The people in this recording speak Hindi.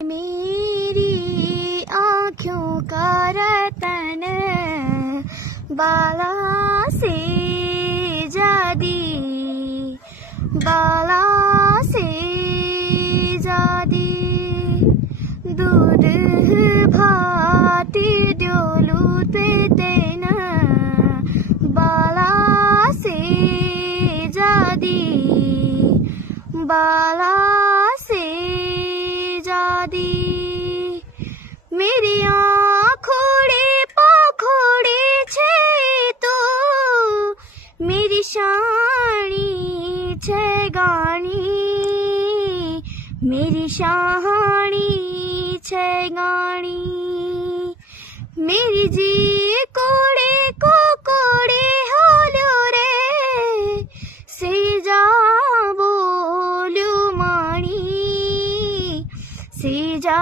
मेरी आँखों का रतन बाला से जादी, बाला से जादी। दूध भाती डोलू तेना बाला से जादी, बाला से जादी। मेरी आँखोड़े पाखोड़े छे तो मेरी शानी छे गानी, मेरी शानी छे गानी। मेरी जी कोड़े को कोड़े हालो रे से जा बोलू माणी, से जा